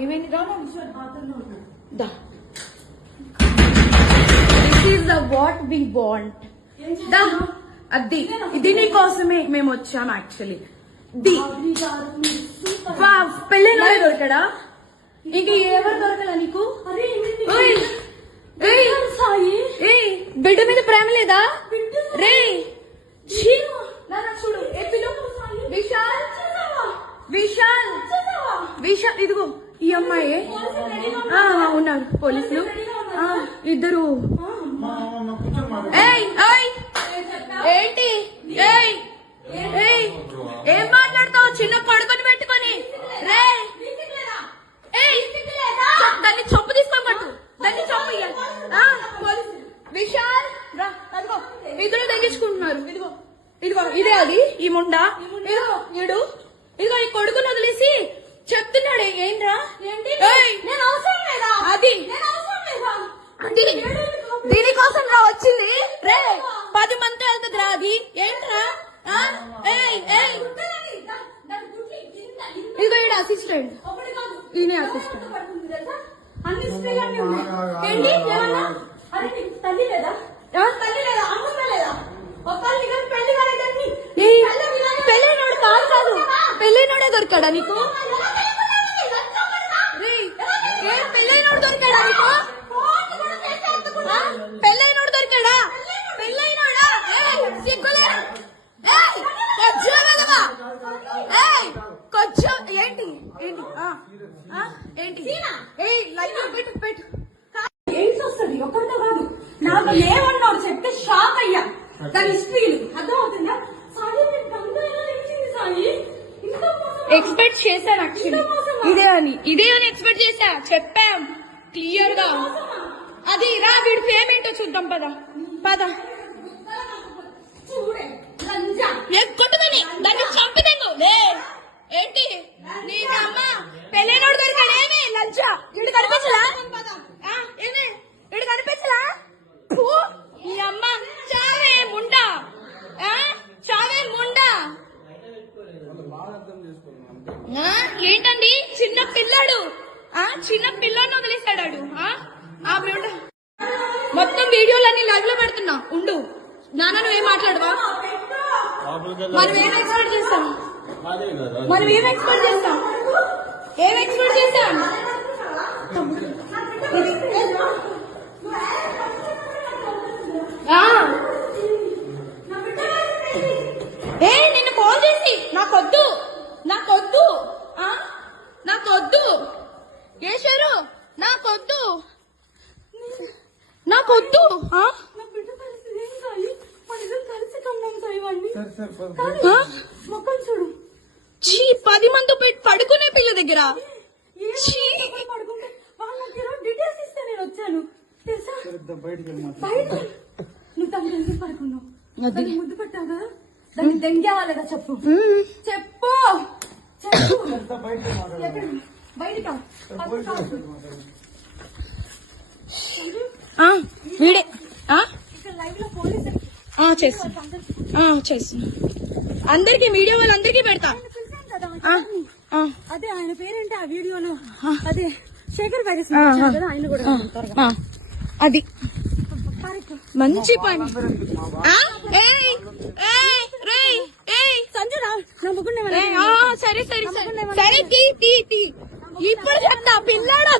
ఏమైంది దా this is the what we want దా అది ఇది నీ కోసమే మేము వచ్చాం యాక్చువల్లీ పెళ్ళైన దొరకడా ఇంక ఎవరు దొరకలా నీకు బిడ్డ మీద ప్రేమ లేదా రే చూడు విశాల్ విశాల్ విశాల్ ఇదిగో ఈ అమ్మాయి ఉన్నారు పోలీసులు ఇద్దరు ఏంటి ఏం మాట్లాడతావు చిన్న కొడుకుని పెట్టుకొని రే దాన్ని చొప్పు తీసుకోబట్టు దాన్ని చొప్పు విశాల్ రా అదిగో ఇద్దరు తగ్గించుకుంటున్నారు ఇదిగో ఇదిగో ఇదే అది ఈ ముండా ఇదిగో ఇదిగో ఈ కొడుకుని వదిలేసి చెప్తున్నాడు ఏంట్రా అది దీనికోసం రా వచ్చింది రే 10 మంది వెళ్తుంది రా అది ఏంట్రా ఇదిగో ఈడ అసిస్టెంట్ ఈయన అసిస్టెంట్ పెళ్ళైనోడు కాదు పెళ్ళైనోడే దొరికాడా నీకు పెళ్ళైనోడు దొరికాడా నీకు పెళ్ళైనోడు దొరికాడా పెళ్ళైనోడా సిగ్గులే కొంచెం ఏంటి ఏంటి ఏంటి పెట్టు పెట్టు ఏంటి వస్తుంది ఒక్కరితో కాదు నాకు ఏమన్నాడు చెప్తే షాక్ అయ్యా దాని హిస్టరీలు అర్థమవుతుందా ఎక్స్పెక్ట్ చేశాను యాక్చువల్లీ ఇదే అని ఎక్స్పెక్ట్ చేశా చెప్పాం క్లియర్ గా అది రా వీడి పేమెంట్ చూద్దాం పద కొట్టుదని దాన్ని చంపిదేను ఏంటి నీకమ్మ పెళ్ళైనోడు దొరికాడు ఏమి లంచా ఇడు కనిపించలా ఏమే ఇడు కనిపించలా నీ అమ్మ చావే ముండా చావే ముండా ఏంటండి చిన్న పిల్లాడు చిన్న పిల్లని వదిలేశాడు మొత్తం వీడియోలన్నీ లైవ్ లో పెడుతున్నా ఉండు నాన్న నువ్వేం మాట్లాడవా మనం ఏం ఎక్స్పెక్ట్ చేస్తాం ఏం ఎక్స్పెక్ట్ చేస్తాం నిన్ను ఫోన్ చేసి నాకొద్దు ఏశారు నాకొద్దు చూడు 10 మంది పడుకునే పిల్ల దగ్గర డీటెయిల్స్ ఇస్తే నేను వచ్చాను తెలుసా నువ్వు తన దగ్గర పడుకున్నావు ముద్దు పెట్టావు కదా దాన్ని దెంగేవాలేదా చెప్పు బయట వీడే చేస్తున్నా అందరికి వీడియో వాళ్ళందరికీ పెడతా అదే ఆయన పేరేంటి ఆ వీడియోలో అదే శేఖర్ వైరస్ ఆయన కూడా అది మంచి పని సరే ఇప్పుడు చెప్తా పిల్లాడు